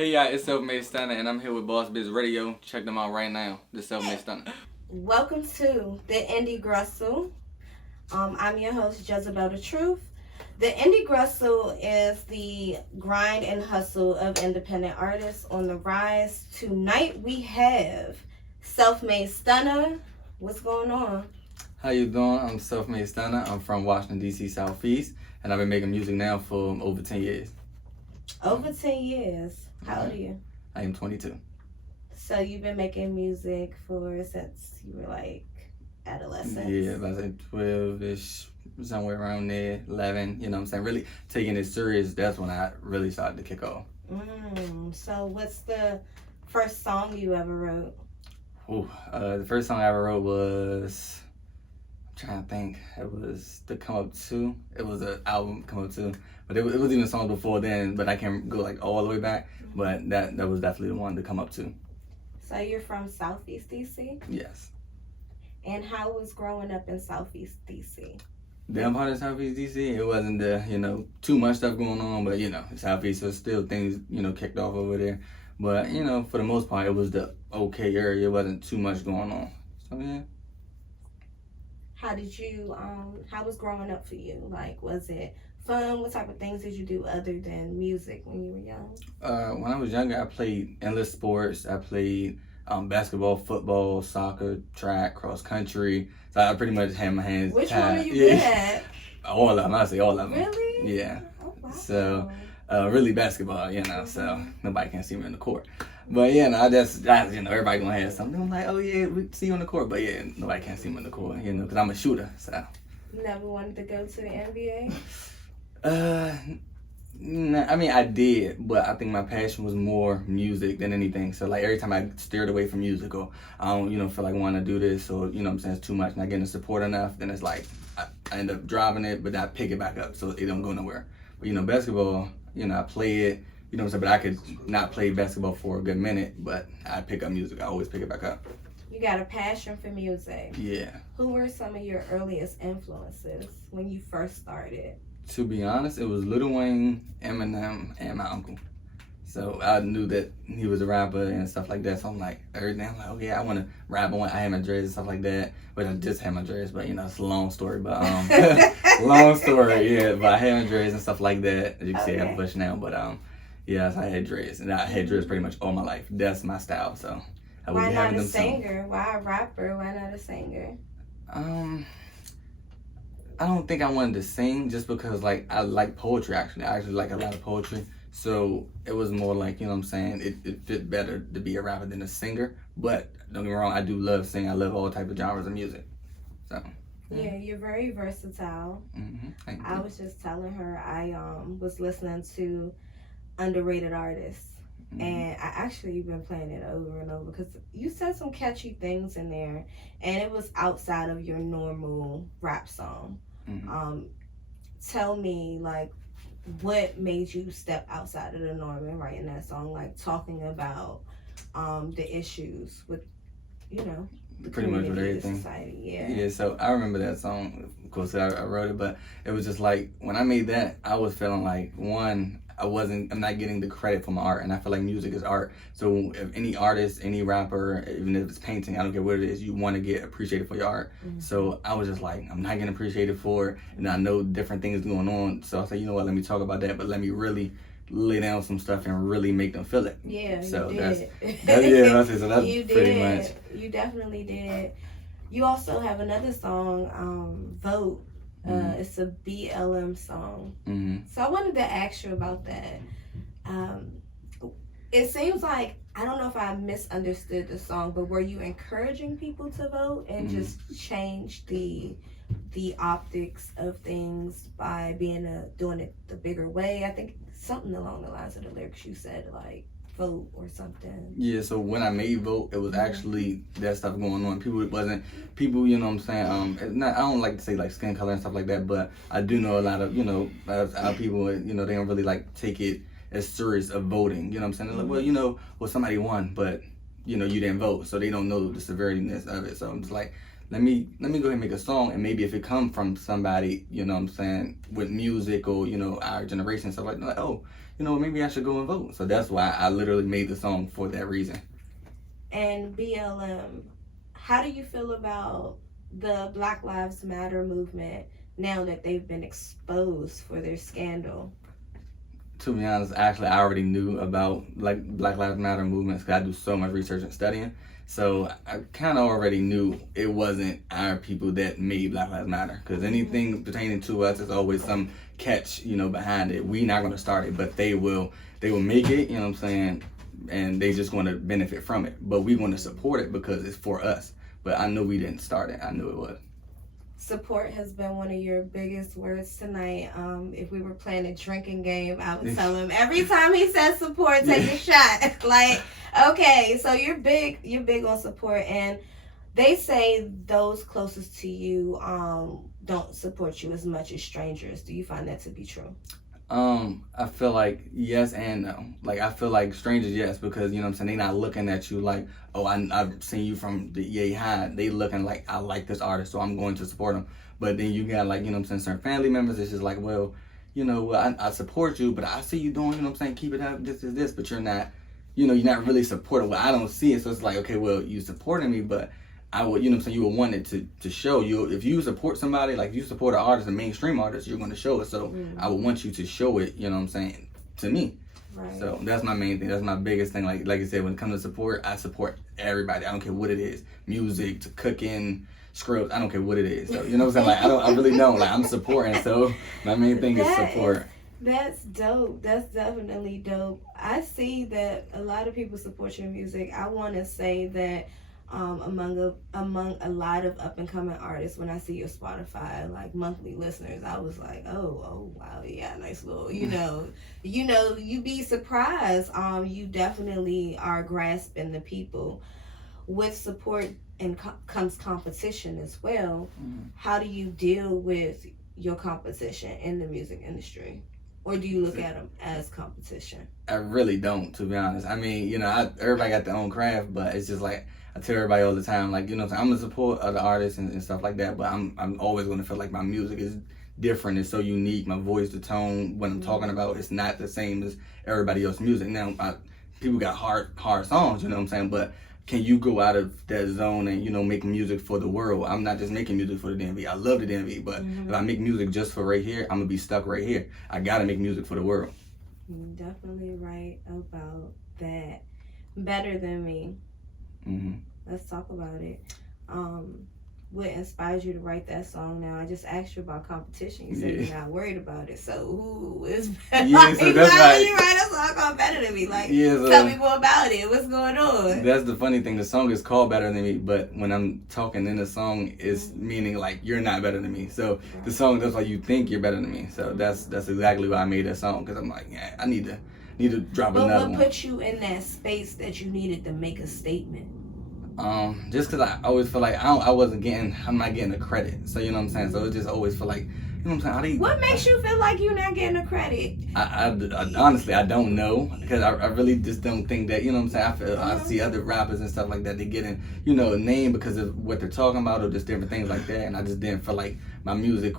Hey y'all, it's Selfmade Stunner, and I'm here with Boss Biz Radio. Check them out right now. The Selfmade Stunner. Welcome to the Indie Grustle. I'm your host, Jzabel the Truth. The Indie Grustle is the grind and hustle of independent artists on the rise. Tonight we have Selfmade Stunner. What's going on? How you doing? I'm Selfmade Stunner. I'm from Washington, D.C. Southeast, and I've been making music now for over 10 years. Over 10 years. How old are you? I am 22. So you've been making music since you were like adolescent? Yeah, about 12-ish, somewhere around there, 11, you know what I'm saying? Really taking it serious, that's when I really started to kick off. So what's the first song you ever wrote? The first song I ever wrote was, I'm trying to think, it was the Come Up 2. It was an album, Come Up 2. But it was even songs before then, but I can't go like all the way back. But that was definitely the one to Come Up 2. So you're from Southeast DC? Yes. And how was growing up in Southeast DC? That part of Southeast DC, it wasn't too much stuff going on, but Southeast, so still things, kicked off over there. But, for the most part, it was the okay area. It wasn't too much going on. So, yeah. How was growing up for you? Like, was it fun? What type of things did you do other than music when you were young? When I was younger, I played endless sports. I played basketball, football, soccer, track, cross country. So I pretty much had my hands Which tied. one are you good at? All of them. I say all of them. Really? Yeah. Oh, wow. So really basketball, so nobody can see me on the court. But everybody gonna have something. I'm like, oh yeah, we see you on the court, but yeah, nobody can see me on the court, because I'm a shooter. So. Never wanted to go to the NBA? I mean, I did, but I think my passion was more music than anything. So, like, every time I steered away from music, or I don't, feel like wanting to do this, or, it's too much, not getting the support enough, then it's like, I end up driving it, but I pick it back up, so it don't go nowhere. But, basketball, I play it, but I could not play basketball for a good minute, but I pick up music. I always pick it back up. You got a passion for music. Yeah. Who were some of your earliest influences when you first started? To be honest, it was Lil Wayne, Eminem, and my uncle. So I knew that he was a rapper and stuff like that. So I'm like, everything. I'm like, oh yeah, I want to rap. I had my dreads and stuff like that. But I just had my dreads. But it's a long story. But long story, yeah. But I had my dreads and stuff like that. As you can see, I have a bush now. But yes, I had dreads, and I had dreads pretty much all my life. That's my style. So I would Why be not having a them singer? Why a rapper? Why not a singer? I don't think I wanted to sing just because, like, I like poetry, actually. I actually like a lot of poetry. So it was more like, it fit better to be a rapper than a singer. But don't get me wrong, I do love singing. I love all types of genres of music. So. Yeah, you're very versatile. Thank I you. was just telling her I was listening to Underrated Artists. And I actually been playing it over and over because you said some catchy things in there, and it was outside of your normal rap song. Tell me, like, what made you step outside of the norm and writing that song, like talking about the issues with, the pretty much with everything. Society. Yeah, so I remember that song. Of course, I wrote it, but it was just like, when I made that, I was feeling like, one, I'm not getting the credit for my art, and I feel like music is art. So if any artist, any rapper, even if it's painting, I don't care what it is, you want to get appreciated for your art. So I was just like, I'm not getting appreciated for it, and I know different things going on. So I said, you know what, let me talk about that, but let me really lay down some stuff and really make them feel it. Yeah, so you did. So that's you pretty did. much. You definitely did. You also have another song, Vote. It's a BLM song. So I wanted to ask you about that. It seems like, I don't know if I misunderstood the song, but were you encouraging people to vote and just change the optics of things by doing it the bigger way? I think something along the lines of the lyrics you said, like, vote or something. Yeah, so when I made Vote, it was actually that stuff going on. People, I don't like to say like skin color and stuff like that, but I do know a lot of people, they don't really like take it as serious of voting. You know what I'm saying? They're like, well, somebody won, but you didn't vote, so they don't know the severiness of it. So I'm just like, let me go ahead and make a song, and maybe if it come from somebody, with music or, our generation, stuff like that, oh, maybe I should go and vote. So that's why I literally made the song for that reason. And BLM, how do you feel about the Black Lives Matter movement now that they've been exposed for their scandal? To be honest, actually, I already knew about like Black Lives Matter movements because I do so much research and studying. So I kind of already knew it wasn't our people that made Black Lives Matter, because anything pertaining to us is always some catch, behind it. We not going to start it, but they will make it, and they just going to benefit from it. But we going to support it because it's for us. But I know we didn't start it. I knew it was. Support has been one of your biggest words tonight. If we were playing a drinking game, I would tell him every time he says support, take a shot. Like, okay, so you're big on support, and they say those closest to you don't support you as much as strangers. Do you find that to be true? I feel like yes and no. Like, I feel like strangers, yes, because, they not looking at you like, oh, I've seen you from the yay high. They looking like, I like this artist, so I'm going to support him. But then you got, like, certain family members, it's just like, well, I support you, but I see you doing, keep it up, this, but you're not, you're not really supporting. Well, I don't see it, so it's like, okay, well, you supporting me, but I would, you would want it to show you. If you support somebody, like if you support an artist, a mainstream artist, you're going to show it. So I would want you to show it, to me. Right. So that's my main thing. That's my biggest thing. Like I said, when it comes to support, I support everybody. I don't care what it is. Music to cooking, scripts, I don't care what it is. So, Like, I really don't. Like, I'm supporting. So my main thing is support. That's dope. That's definitely dope. I see that a lot of people support your music. I want to say that among a lot of up and coming artists, when I see your Spotify like monthly listeners, I was like, oh wow, yeah, nice little, you'd be surprised. You definitely are grasping the people. With support and comes competition as well. How do you deal with your competition in the music industry? Or do you look at them as competition? I really don't, to be honest. I mean, everybody got their own craft, but it's just like, I tell everybody all the time, like, I'm gonna support other artists and stuff like that, but I'm always gonna feel like my music is different. It's so unique. My voice, the tone, what I'm talking about, it's not the same as everybody else's music. Now, people got hard songs, but can you go out of that zone and, make music for the world? I'm not just making music for the DMV. I love the DMV, but if I make music just for right here, I'm gonna be stuck right here. I gotta make music for the world. You're definitely right about that. Better Than Me. Let's talk about it. What inspired you to write that song? Now, I just asked you about competition. You said you're not worried about it. So who is better? Yeah, so that's why would you write a song called Better Than Me? Like, tell me more about it. What's going on? That's the funny thing. The song is called Better Than Me, but when I'm talking in the song, it's meaning like you're not better than me. So the song, that's why you think you're better than me. So that's exactly why I made that song, because I'm like, yeah, I need to drop another one. But what put you in that space that you needed to make a statement? Just because I always feel like I'm not getting the credit. So, you know what I'm saying? So it just always feel like, what makes you feel like you're not getting the credit? I honestly, I don't know, because I really just don't think that, I see other rappers and stuff like that, they getting, a name because of what they're talking about or just different things like that, and I just didn't feel like my music,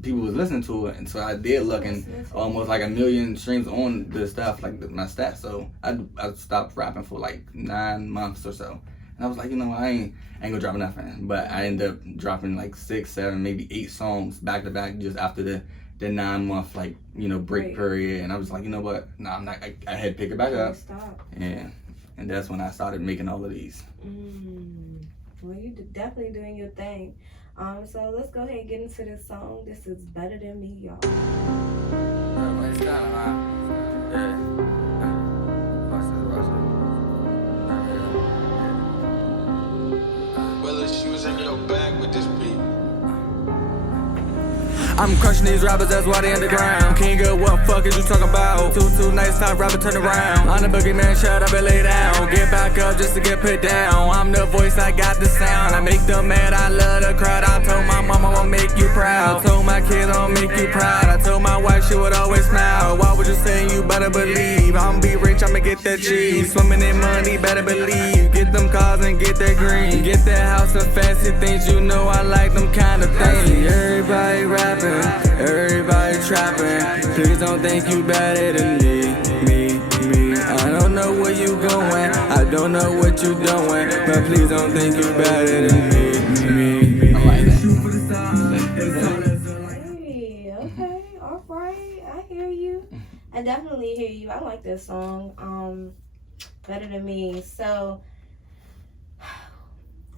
people was listening to it, and so I did look, and almost like 1 million streams on the stuff, like my stats. So I stopped rapping for like 9 months or so, and I was like, I ain't gonna drop nothing. But I ended up dropping like 6, 7, maybe 8 songs back to back just after the 9-month break period, and I was like, what? No, I'm not. I had to pick it back up. Yeah, and that's when I started making all of these. Well, you definitely doing your thing. So let's go ahead and get into this song. This is Better Than Me, y'all. Well, she was in your bag with this beat. I'm crushing these rappers, that's why they underground. King of what fuck is you talking about? Two nights, top rapper, turn around. I'm the boogeyman, shut up and lay down. Get back up just to get put down. I'm the voice, I got the sound. I make them mad, I love the crowd. I told my mama I'll make you proud. I told my kids I'll make you proud. I told my wife she would always smile. Why would you say you you better believe. I'ma be rich, I'ma get that cheese. Swimming in money, better believe. Get them cars and get that green. Get that house and fancy things, you know I like them kind of things. Everybody rapping, everybody trapping. Please don't think you better than me. I don't know where you going, I don't know what you doing, but please don't think you better than me. I like that. Hey, okay, all right, I hear you. I definitely hear you. I like this song, Better Than Me. So,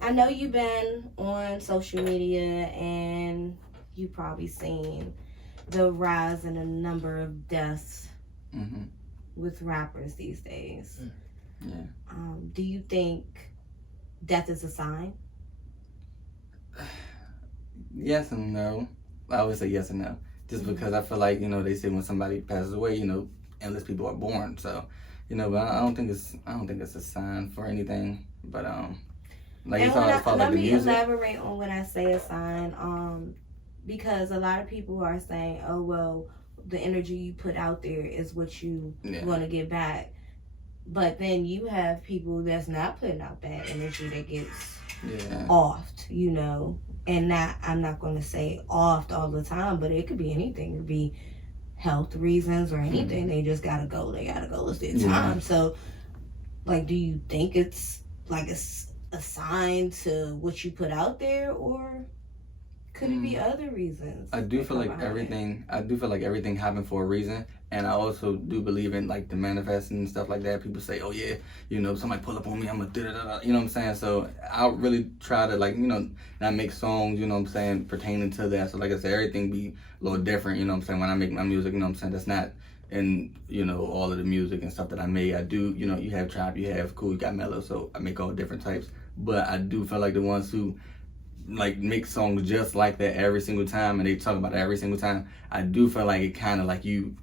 I know you've been on social media and you probably seen the rise in the number of deaths with rappers these days. Yeah. Do you think death is a sign? Yes and no. I always say yes and no. Just because I feel like, they say when somebody passes away, endless people are born. So, but I don't think it's a sign for anything. But like and it's all about like the music. Let me elaborate on when I say a sign. Because a lot of people are saying, oh well, the energy you put out there is what you want to get back. But then you have people that's not putting out that energy that gets offed, and I'm not going to say offed all the time, but it could be anything. It could be health reasons or anything. They just gotta go. They gotta go. It's their time. So, like, do you think it's like a sign to what you put out there, or could it be other reasons? I do feel like everything happened for a reason, and I also do believe in like the manifesting and stuff like that. People say, "Oh yeah, somebody pull up on me, I'm a da-da-da-da," you know what I'm saying? So I really try to not make songs, pertaining to that. So like I said, everything be a little different, when I make my music, that's not in all of the music and stuff that I made. I do, you have trap, you have cool, you got mellow, so I make all different types. But I do feel like the ones who like make songs just like that every single time and they talk about it every single time, I do feel like it kind of like you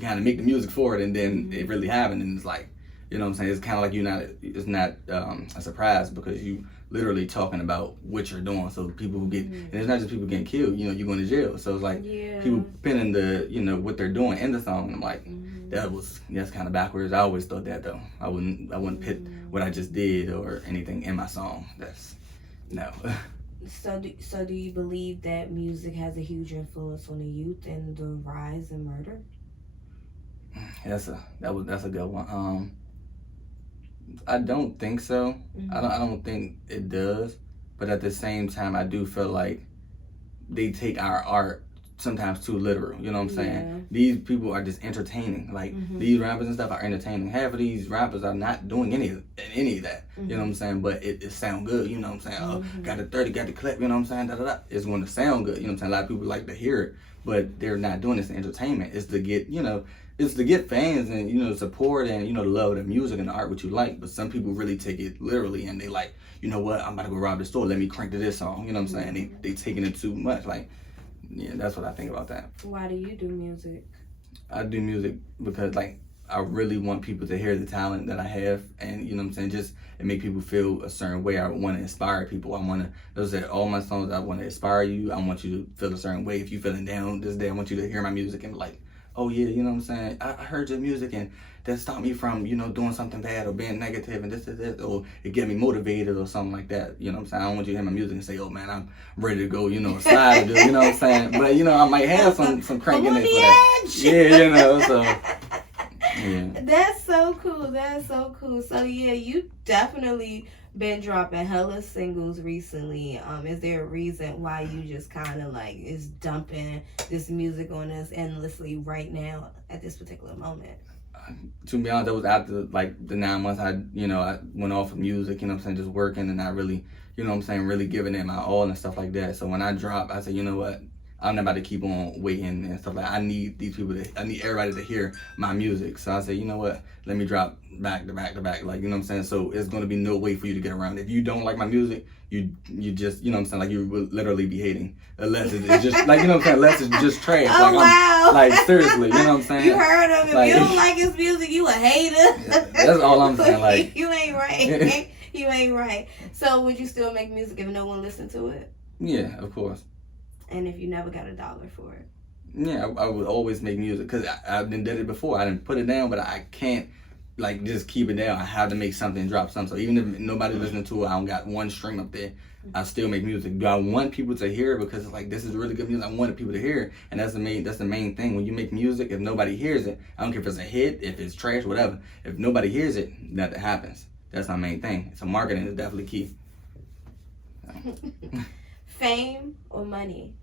kind of make the music for it and then it really happened, and it's like, it's kind of like it's not a surprise because you literally talking about what you're doing. So people who get, and it's not just people getting killed, you're going to jail. So it's like people pinning the, what they're doing in the song. And I'm like, that's kind of backwards. I always thought that though. I wouldn't pit what I just did or anything in my song. That's, no. So do you believe that music has a huge influence on the youth and the rise in murder? That's a good one. I don't think so. I don't think it does. But at the same time, I do feel like they take our art sometimes too literal. You know what I'm saying? These people are just entertaining. Like these rappers and stuff are entertaining. Half of these rappers are not doing any of that. You know what I'm saying? But it sound good. You know what I'm saying? Oh, got the 30, got the clip. You know what I'm saying? Da da da. It's going to sound good. You know what I'm saying? A lot of people like to hear it, but they're not doing this for entertainment. It's to get it's to get fans and support and the love of the music and the art what you like. But some people really take it literally and they like, you know what? I'm about to go rob the store. Let me crank to this song. You know what I'm saying? They taking it too much. Like. Yeah, that's what I think about that. Why do you do music? I do music because I really want people to hear the talent that I have, and just it make people feel a certain way. I want to inspire people. Those are all my songs. I want to inspire you. I want you to feel a certain way. If you're feeling down this day, I want you to hear my music and be like, oh yeah, you know what I'm saying? I heard your music and that stopped me from, doing something bad or being negative and this, or it get me motivated or something like that. You know what I'm saying? I don't want you to hear my music and say, oh man, I'm ready to go, slide, you know what I'm saying? But, I might have some crank in there for that. Yeah, so, yeah. That's so cool. So yeah, you definitely been dropping hella singles recently. Is there a reason why you just kind of is dumping this music on us endlessly right now at this particular moment? To be honest, that was after the 9 months I went off of music, just working and not really, really giving it my all and stuff like that. So when I dropped, I said, you know what? I'm not about to keep on waiting and stuff like that. I need everybody to hear my music. So I said, you know what? Let me drop back to back. You know what I'm saying? So it's going to be no way for you to get around. If you don't like my music, you just, you know what I'm saying? Like you will literally be hating. Unless it's just, you know what I'm saying? Unless it's just trash. Oh, wow. Seriously, you know what I'm saying? You heard him. If you don't like his music, you a hater. That's all I'm saying. You ain't right. You ain't right. So would you still make music if no one listened to it? Yeah, of course. And if you never got $1 for it? Yeah, I would always make music because I did it before. I didn't put it down, but I can't like just keep it down. I have to make something, drop something. So even if nobody listening to it, I don't got one stream up there. I still make music. Do I want people to hear it because it's like this is really good music? I wanted people to hear it, and that's the main thing. When you make music, if nobody hears it, I don't care if it's a hit, if it's trash, whatever. If nobody hears it, nothing happens. That's my main thing. So marketing is definitely key. Fame or money?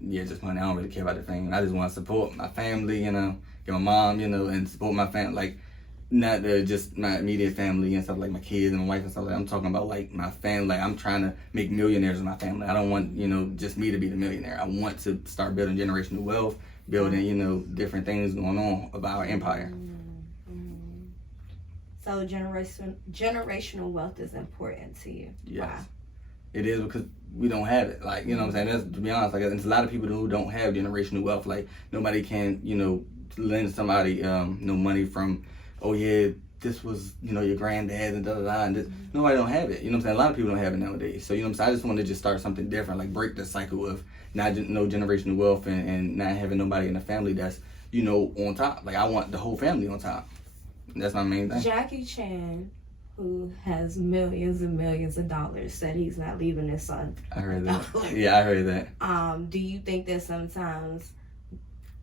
Yeah, just money. I don't really care about the fame. I just want to support my family, get my mom, and support my family. Like, not just my immediate family and stuff like my kids and my wife and stuff like that. I'm talking about like my family. Like, I'm trying to make millionaires in my family. I don't want, just me to be the millionaire. I want to start building generational wealth, building, different things going on about our empire. So generational wealth is important to you. Yes. Wow. It is because we don't have it. Like, what I'm saying? That's, to be honest, like, there's a lot of people who don't have generational wealth. Like, nobody can, lend somebody no money from, oh yeah, this was, your granddad and da-da-da. And this. Nobody don't have it. You know what I'm saying? A lot of people don't have it nowadays. So, I'm saying? I just want to just start something different, like break the cycle of no generational wealth and not having nobody in the family that's, on top. Like, I want the whole family on top. That's my main thing. Jackie Chan, who has millions and millions of dollars, said he's not leaving his son. I heard that. Yeah, I heard that. Do you think that sometimes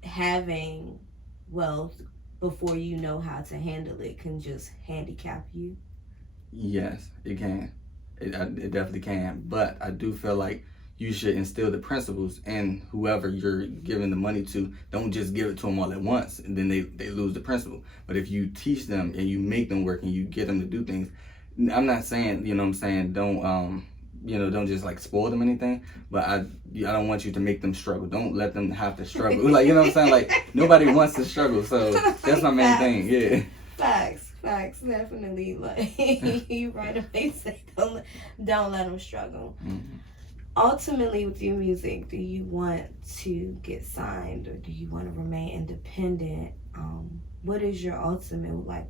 having wealth before you know how to handle it can just handicap you? Yes, it can. It definitely can. But I do feel like you should instill the principles in whoever you're giving the money to. Don't just give it to them all at once and then they lose the principle. But if you teach them and you make them work and you get them to do things, I'm not saying, don't just like spoil them or anything, but I don't want you to make them struggle. Don't let them have to struggle. Like, Like, nobody wants to struggle. So that's my main thing. Yeah. Facts, definitely. Like, you right if they say don't let them struggle. Mm-hmm. Ultimately, with your music, do you want to get signed or do you want to remain independent? What is your ultimate, like,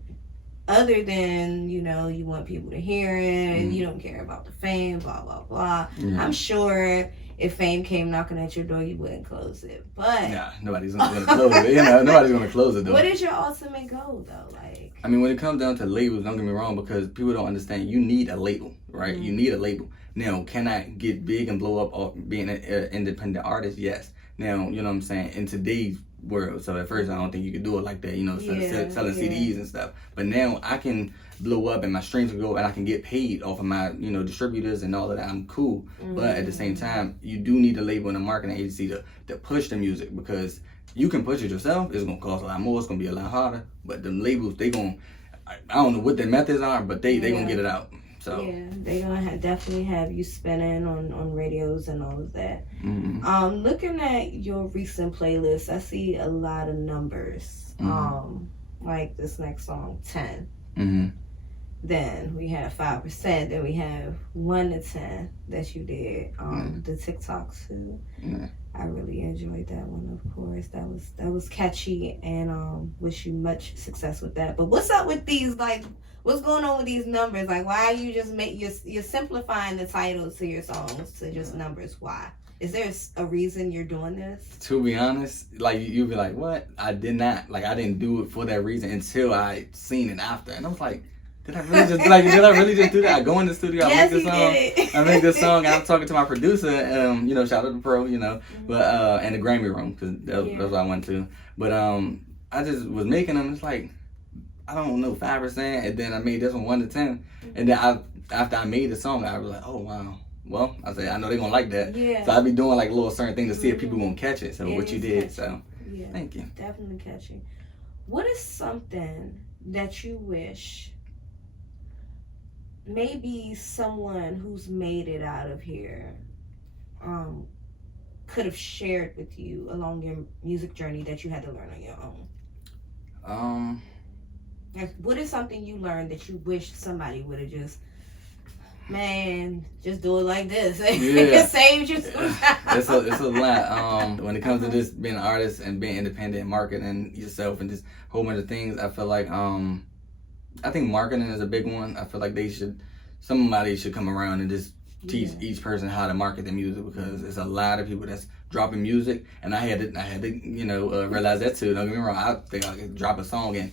other than, you want people to hear it and you don't care about the fame, blah, blah, blah. Yeah. I'm sure if fame came knocking at your door, you wouldn't close it. But nah, nobody's going to close it. Nobody's going to close it, though. What is your ultimate goal, though? Like, I mean, when it comes down to labels, don't get me wrong, because people don't understand. You need a label, right? You need a label. Now, can I get big and blow up off being an independent artist? Yes. Now, you know what I'm saying? In today's world, so at first I don't think you could do it like that, selling CDs and stuff. But now I can blow up and my streams can go and I can get paid off of my, distributors and all of that. I'm cool. But at the same time, you do need a label and a marketing agency to push the music, because you can push it yourself. It's going to cost a lot more. It's going to be a lot harder. But the labels, I don't know what their methods are, but they going to get it out. So. Yeah, they're gonna definitely have you spinning on radios and all of that. Looking at your recent playlist, I see a lot of numbers. Like this next song, 10. Then we have 5%. Then we have 1 to 10 that you did. The TikToks too. I really enjoyed that one, of course. That was catchy, and wish you much success with that. But what's up with these, like, what's going on with these numbers? Like, why are you just you're simplifying the titles to your songs to just numbers? Why? Is there a reason you're doing this? To be honest, like, you'd be like, what? I did not. Like, I didn't do it for that reason until I seen it after. And I was like, did I really just do that? I go in the studio, I make this song, I'm talking to my producer, shout out to Pro, but, and the Grammy room, because that's what I went to. But, I just was making them, it's like, I don't know, 5%, and then I made this one 1 to 10, and then after I made the song, I was like, oh wow. Well, I said, I know they're gonna like that. Yeah. So I'd be doing like little certain things to see if people gonna catch it. So what you did, so thank you. Definitely catchy. What is something that you wish maybe someone who's made it out of here could have shared with you along your music journey that you had to learn on your own? What is something you learned that you wish somebody would have just do it like this? It saved you some time. It's a lot. When it comes to this being an artist and being independent and marketing yourself and just a whole bunch of things, I feel like I think marketing is a big one. I feel like somebody should come around and just teach each person how to market their music, because there's a lot of people that's dropping music, and I had to realize that too. Don't get me wrong, I think I could drop a song and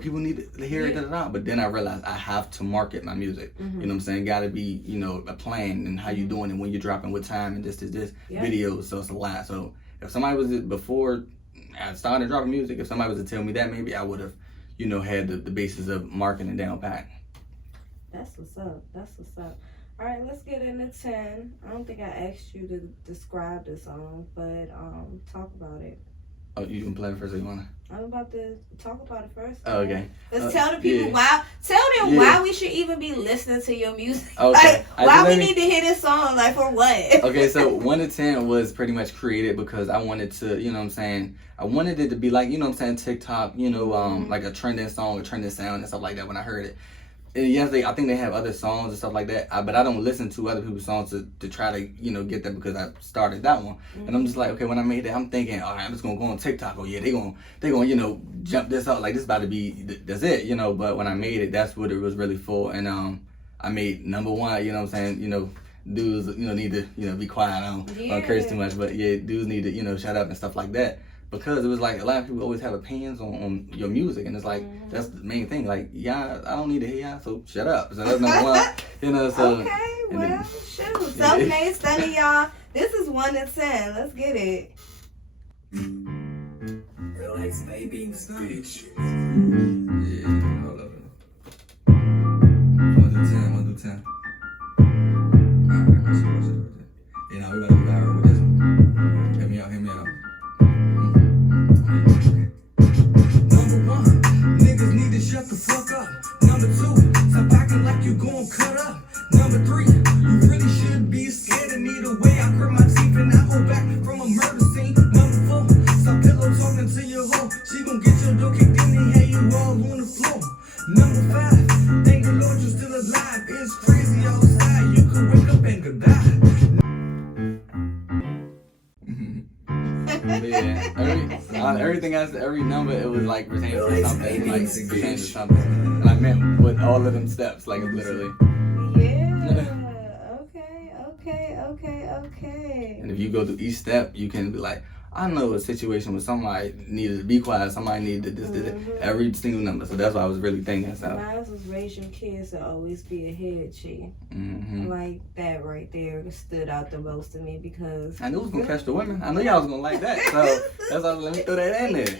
people need to hear it, but then I realized I have to market my music. You know what I'm saying? Got to be, a plan and how you doing and when you're dropping, what time, and this videos. So it's a lot. So if somebody was before I started dropping music, if somebody was to tell me that, maybe I would have, had the basis of marketing down pat. That's what's up. All right, let's get into 10. I don't think I asked you to describe the song, but talk about it. Oh, you can play it first if you want to? I'm about to talk about it first. Oh, okay. Let's tell the people why we should even be listening to your music. Okay. Why we need to hear this song, for what? Okay, so 1 to 10 was pretty much created because I wanted to, I wanted it to be like, TikTok, like a trending song, a trending sound and stuff like that when I heard it. And yes, I think they have other songs and stuff like that, but I don't listen to other people's songs to try to, get that because I started that one. And I'm just like, okay, when I made that, I'm thinking, all right, I'm just going to go on TikTok. Oh, yeah, they gonna jump this up. Like, this about to be, that's it, But when I made it, that's what it was really for. And I made number 1, dudes, need to, be quiet. I don't curse too much, but yeah, dudes need to, shut up and stuff like that. Because it was like a lot of people always have opinions on your music, and it's like that's the main thing. Like, I don't need to hear y'all, so shut up. So that's number 1, So okay, well, shoot, Selfmade Stunner, y'all. This is 1 to 10. Let's get it. Relax, baby, bitch. Yeah, hold up. 1 to 10, 1 to 10. Alright, let's see. We gotta go viral with this one. Hear me out. Shut the fuck up. Number 2, stop acting like you gon' cut up. Number 3, you really should be scared of me the way I grit my teeth and I hold back from a murder scene. Number 4, stop pillow talking to your hoe. She gon' get your door kicked in and have you all on the floor. Number 5, thank the Lord you're still alive. It's crazy outside. You could wake up and could die. Everything else, every number, it was like pertaining to something, and I meant with all of them steps, like literally. Yeah. Okay. And if you go through each step, you can be like, I know a situation where somebody needed to be quiet, somebody needed this, every single number. So that's what I was really thinking. So mine was raise your kids to always be a head chick. Like that right there stood out the most to me because I knew it was gonna catch the women. I knew y'all was gonna like that. So that's why let me throw that in there.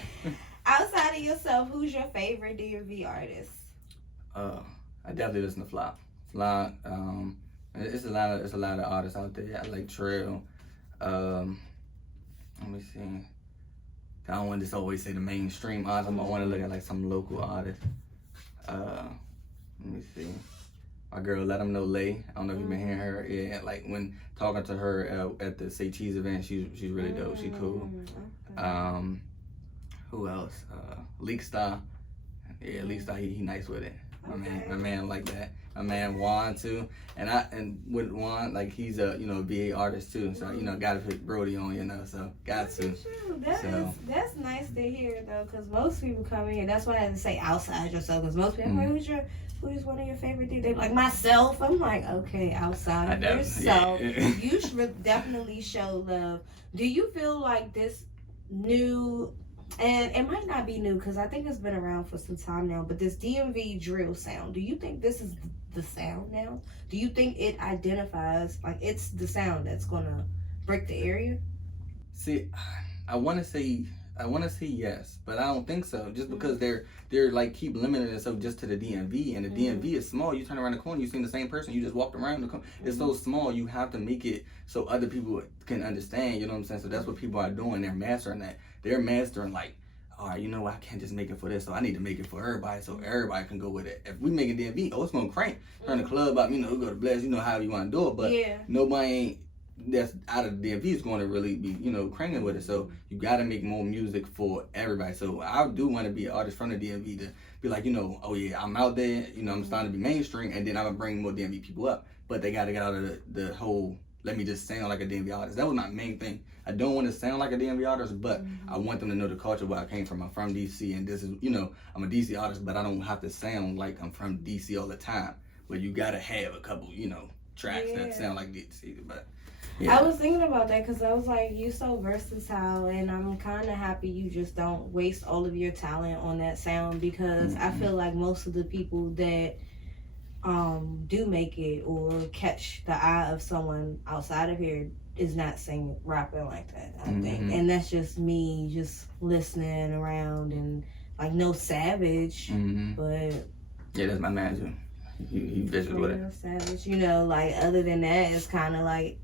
Outside of yourself, who's your favorite DMV artist? I definitely listen to Fly. It's a lot of artists out there. I like Reall. Let me see. I don't want to just always say the mainstream artists. I want to look at like some local artists. Let me see. My girl, Let 'Em Know Lay. I don't know if you've been hearing her. Yeah, like when talking to her at the Say Cheese event, she's really dope. She cool. Okay. Who else? Leak Star. Yeah, Leak Star. He nice with it. My man like that. My man Juan too, and with Juan, like he's a VA artist too, so gotta put Brody on, so got to. That's nice to hear though, because most people come in here. That's why I had to say outside yourself, because most people are like, who's one of your favorite DJs? Like myself, I'm like, okay, outside of yourself, you should definitely show love. Do you feel like this new? And it might not be new because I think it's been around for some time now, but this DMV drill sound, do you think this is the sound now? Do you think it identifies, like it's the sound that's gonna break the area? See, I want to say yes, but I don't think so. Just because they're like keep limiting themselves just to the DMV, and the DMV is small. You turn around the corner, you seen the same person. You just walked around the corner. It's so small. You have to make it so other people can understand. You know what I'm saying? So that's what people are doing. They're mastering that. They're mastering like, all right, I can't just make it for this, so I need to make it for everybody, so everybody can go with it. If we make a DMV, it's gonna crank. Turn the club up, go to Bless, however you want to do it, but nobody ain't that's out of the DMV is going to really be, cranking with it. So you got to make more music for everybody. So I do want to be an artist from the DMV to be like, oh yeah, I'm out there, I'm starting to be mainstream, and then I'm going to bring more DMV people up. But they got to get out of the whole, let me just sound like a DMV artist. That was my main thing. I don't want to sound like a DMV artist, but I want them to know the culture where I came from. I'm from DC, and this is, I'm a DC artist, but I don't have to sound like I'm from DC all the time. But you got to have a couple, tracks that sound like DTC, but. Yeah. I was thinking about that because I was like, you so versatile, and I'm kind of happy you just don't waste all of your talent on that sound, because I feel like most of the people that do make it or catch the eye of someone outside of here is not singing, rapping like that, I think. And that's just me just listening around, and like no Savage, but... Yeah, that's my manager. He visual with it. Savage, you know, like other than that, it's kind of like...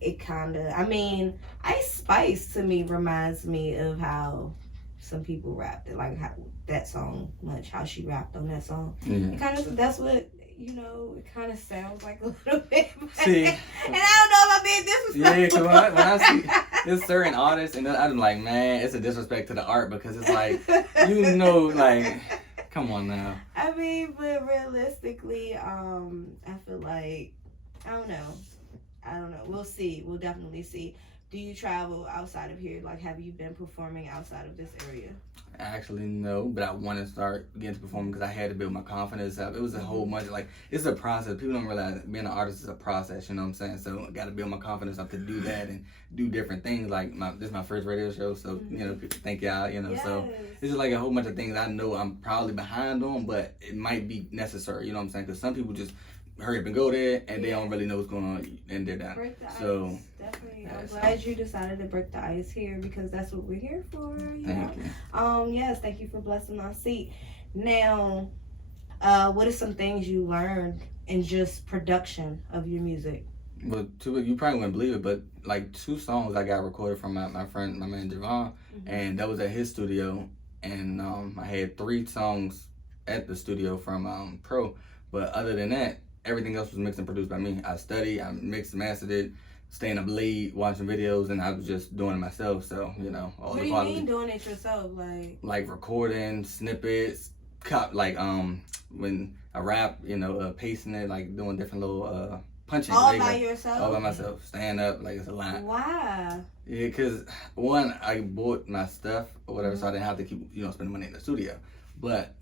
It kind of, I mean, Ice Spice to me reminds me of how some people rapped it, like how that song much, how she rapped on that song. It kind of, that's what, you know, it kind of sounds like a little bit. See, and I don't know if I'm being disrespectful. Yeah, cause when I see there's certain artists, and I'm like, man, it's a disrespect to the art, because it's like, you know, like, come on now. I mean, but realistically, I feel like, I don't know. We'll see. We'll definitely see. Do you travel outside of here? Like, have you been performing outside of this area? Actually, no, but I want to start getting to performing because I had to build my confidence up. It was a whole bunch of, like, it's a process. People don't realize being an artist is a process, you know what I'm saying? So I got to build my confidence up to do that and do different things. Like, this is my first radio show, so, you know, thank y'all, you know. Yes. So it's just like a whole bunch of things I know I'm probably behind on, but it might be necessary, you know what I'm saying? Because some people just hurry up and go there, and they don't really know what's going on, and they're down. Break the ice. Definitely. I'm glad you decided to break the ice here, because that's what we're here for. Thank you. Yes, thank you for blessing our seat. Now, what are some things you learned in just production of your music? Well, you probably wouldn't believe it, but like 2 songs I got recorded from my friend, my man Jzabel, and that was at his studio, and I had 3 songs at the studio from Pro, but other than that, everything else was mixed and produced by me. I studied, I mixed and mastered it, staying up late, watching videos, and I was just doing it myself. So, you know, all what the What do you mean doing it yourself? Like recording snippets, when I rap, you know, pasting it, like doing different little punching. All by yourself? All by myself. Stand up, like it's a line. Why? Yeah, because one, I bought my stuff or whatever, so I didn't have to keep, you know, spending money in the studio. But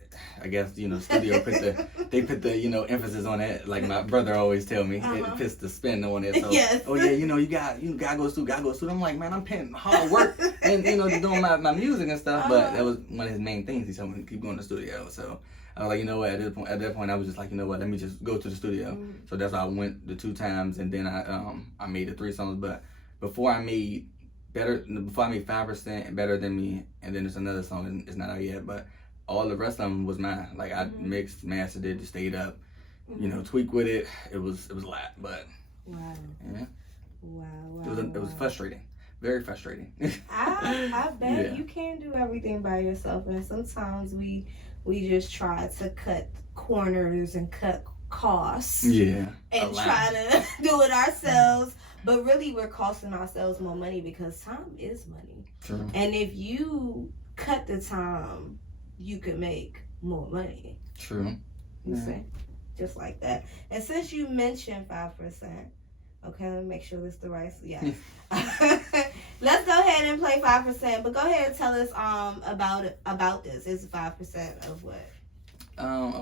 I guess, you know, studio put the, you know, emphasis on it. Like my brother always tell me, it puts the spin on it. So, yes. Oh yeah, you know, you gotta go to studio. I'm like, man, I'm paying hard work and, you know, doing my music and stuff. But that was one of his main things. He told me to keep going to the studio. So I was like, you know what, at that point I was just like, you know what, let me just go to the studio. So that's why I went the 2 times, and then I made the 3 songs. But before I made 5% and Better Than Me, and then there's another song, and it's not out yet, but all the rest of them was mine. Like I mixed, mastered it, just stayed up, you know, tweaked with it. It was a lot, but wow. Yeah. Wow. It was frustrating, very frustrating. I bet you can't do everything by yourself, and sometimes we just try to cut corners and cut costs. Yeah. And try to do it ourselves, but really we're costing ourselves more money because time is money. True. And if you cut the time, you could make more money. True. You see? Just like that. And since you mentioned 5%, okay, let me make sure this the right. Yes. Let's go ahead and play 5%. But go ahead and tell us about this. It's 5% of what?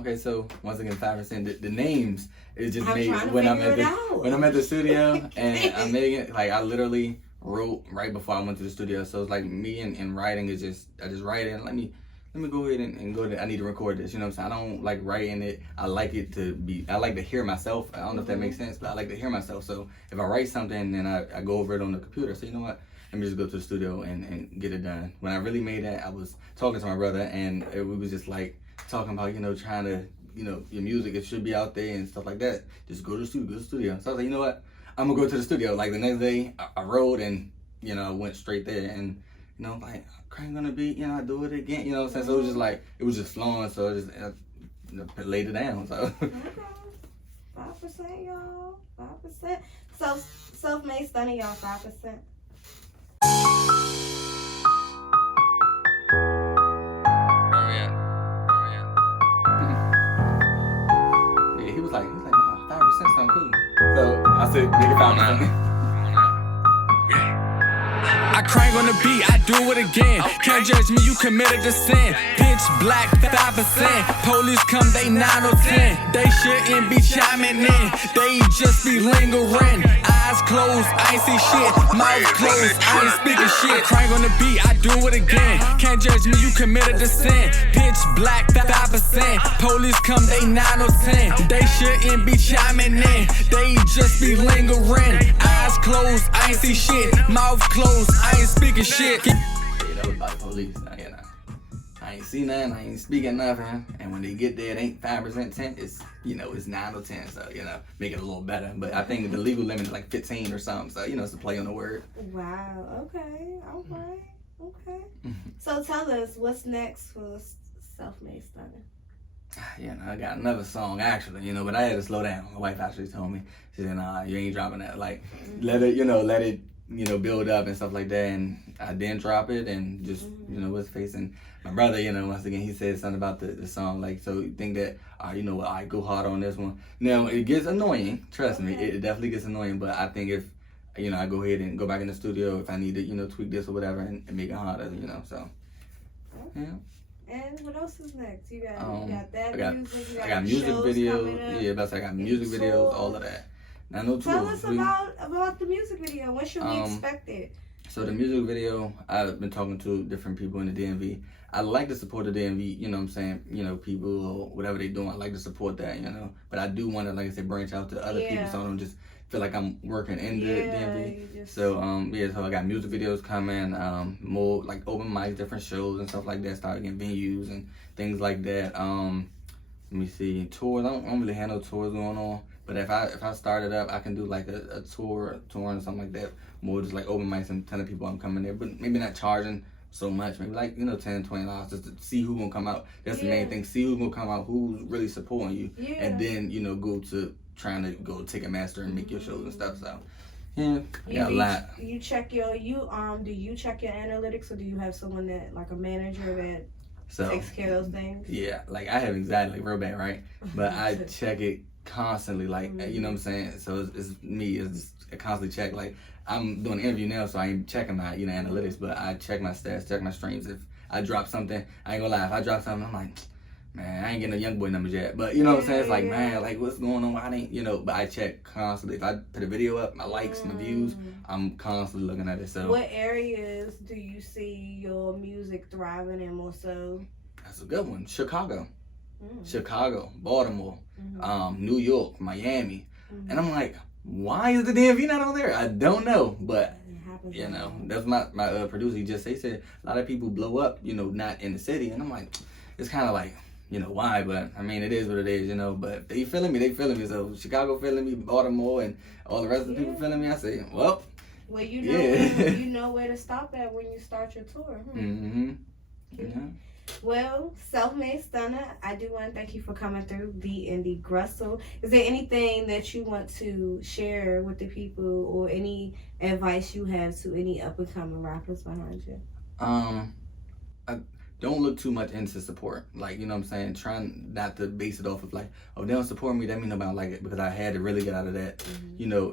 Okay, so once again, 5%. The names is just made when I'm at the studio, and I'm making it like I literally wrote right before I went to the studio. So it's like me and writing is just I just write it. Let me go ahead and go to, I need to record this, you know what I'm saying? I don't like writing it. I like to hear myself. I don't know if that makes sense, but I like to hear myself. So if I write something, then I go over it on the computer. So you know what? Let me just go to the studio and get it done. When I really made that, I was talking to my brother, and we was just like talking about, you know, trying to, you know, your music, it should be out there and stuff like that. Just go to the studio, So I was like, you know what? I'm gonna go to the studio. Like the next day, I rode and, you know, I went straight there, and, you know, like, crank on the beat, you know, I do it again, you know what I'm saying? So it was just like, it was just flowing, so I just laid it down, so. Okay. 5%, y'all. 5%. So, Selfmade Stunner, y'all, 5%. Yeah, he was like, no, 5% sound cool. So I said, nigga, 5%. I crank on the beat, I do it again. Can't judge me, you committed to sin. Pitch black, 5%. Police come, they 9 or 10. They shouldn't be chiming in, they just be lingering. Eyes closed, I ain't see shit. Mouth closed, I ain't speaking shit. Crank on the beat, I do it again. Can't judge me, you committed a sin. Pitch black, 5%. Police come, they 9 or 10. They shouldn't be chiming in, they just be lingering. Eyes closed, I ain't see shit. Mouth closed, I ain't speaking shit. Yeah, that was by the police. You know, I ain't see nothing, I ain't speaking nothing. And when they get there, it ain't 5%, 10. It's, you know, it's 9 or 10. So, you know, make it a little better. But I think the legal limit is like 15 or something. So, you know, it's a play on the word. Wow. Okay. All right. Okay. So tell us, what's next for Selfmade Stunner? Yeah, I got another song actually, you know, but I had to slow down. My wife actually told me, she said, nah, you ain't dropping that. Like, let it, build up and stuff like that. And I didn't drop it and just, was facing my brother, once again, he said something about the song. Like, so you think that, I go hard on this one. Now, it gets annoying. Trust me, it definitely gets annoying. But I think if, I go ahead and go back in the studio, if I need to, tweak this or whatever and make it harder, so, yeah. And what else is next? You got that music. I got music videos. Yeah, I got music videos, all of that. Now, no Tell us about the music video. When should we expect it? So the music video, I've been talking to different people in the DMV. I like to support the DMV, you know what I'm saying? People or whatever they're doing, I like to support that, But I do want to, like I said, branch out to other people so I don't just feel like I'm working in the DMV. So, so I got music videos coming, more like open mics, different shows and stuff like that, start getting venues and things like that. Let me see, tours, I don't really have no tours going on. But if I start it up, I can do like a tour and something like that. More just like open mics and telling people I'm coming there, but maybe not charging so much. Maybe like, $10, $20 just to see who's gonna come out. That's the main thing. See who's gonna come out, who's really supporting you. Yeah. And then, go to trying to go Ticketmaster and make your shows and stuff. So yeah, I got a lot. You check do you check your analytics, or do you have someone that, like a manager that takes care of those things? Yeah, like I have anxiety like real bad, right? But I check it constantly, like, you know what I'm saying? So it's me, I constantly check, like, I'm doing an interview now, so I ain't checking my, analytics, but I check my stats, check my streams. If I drop something, I ain't gonna lie, if I drop something, I'm like, man, I ain't getting no young boy numbers yet. But, you know what I'm saying? It's like, man, like, what's going on? Why ain't, but I check constantly. If I put a video up, my likes, my views, I'm constantly looking at it, so. What areas do you see your music thriving in more so? That's a good one. Chicago, Baltimore, New York, Miami. And I'm like, why is the DMV not on there? I don't know, but that's my producer. He said a lot of people blow up, not in the city, and I'm like, it's kind of like, why? But I mean, it is what it is, But they feeling me. So Chicago feeling me, Baltimore, and all the rest of the people feeling me. I say, well, you know where to stop at when you start your tour. Yeah. Well, Selfmade Stunner, I do want to thank you for coming through the Indie Grustle. Is there anything that you want to share with the people, or any advice you have to any up-and-coming rappers behind you? I don't look too much into support. Like, you know what I'm saying? Trying not to base it off of like, oh, they don't support me, that means nobody like it, because I had to really get out of that,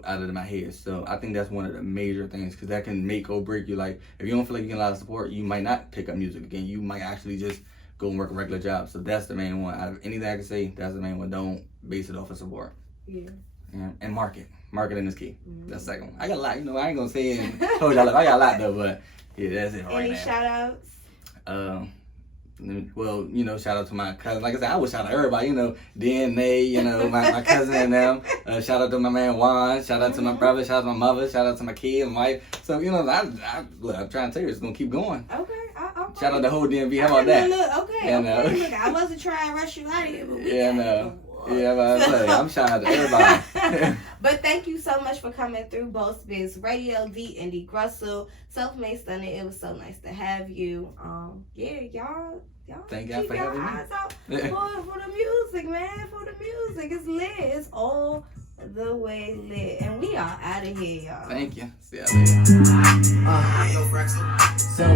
out of my head. So I think that's one of the major things, because that can make or break you. Like, if you don't feel like you get a lot of support, you might not pick up music again. You might actually just go and work a regular job. So that's the main one. Out of anything I can say, that's the main one. Don't base it off of support. Yeah. And marketing is key. That's the second one. I got a lot, I ain't gonna say it and hold y'all up. I got a lot though, but yeah, that's it right now. Any shout outs? Well, shout out to my cousin. Like I said, I would shout out everybody, DNA, my cousin and them. Shout out to my man Juan. Shout out to my brother. Shout out to my mother. Shout out to my kid and wife. So, I'm trying to tell you, it's going to keep going. Okay. Shout out the whole DMV. How about that? Look, I wasn't trying to rush you out of here, but we I'm shouting out to everybody. But thank you so much for coming through both Biz Radio, the Indie Grustle, Selfmade Stunner. It was so nice to have you. Y'all thank y'all for having me. Eyes out for the music, man. For the music, it's lit. It's all the way lit, and we are out of here, y'all. Thank you. See y'all later. So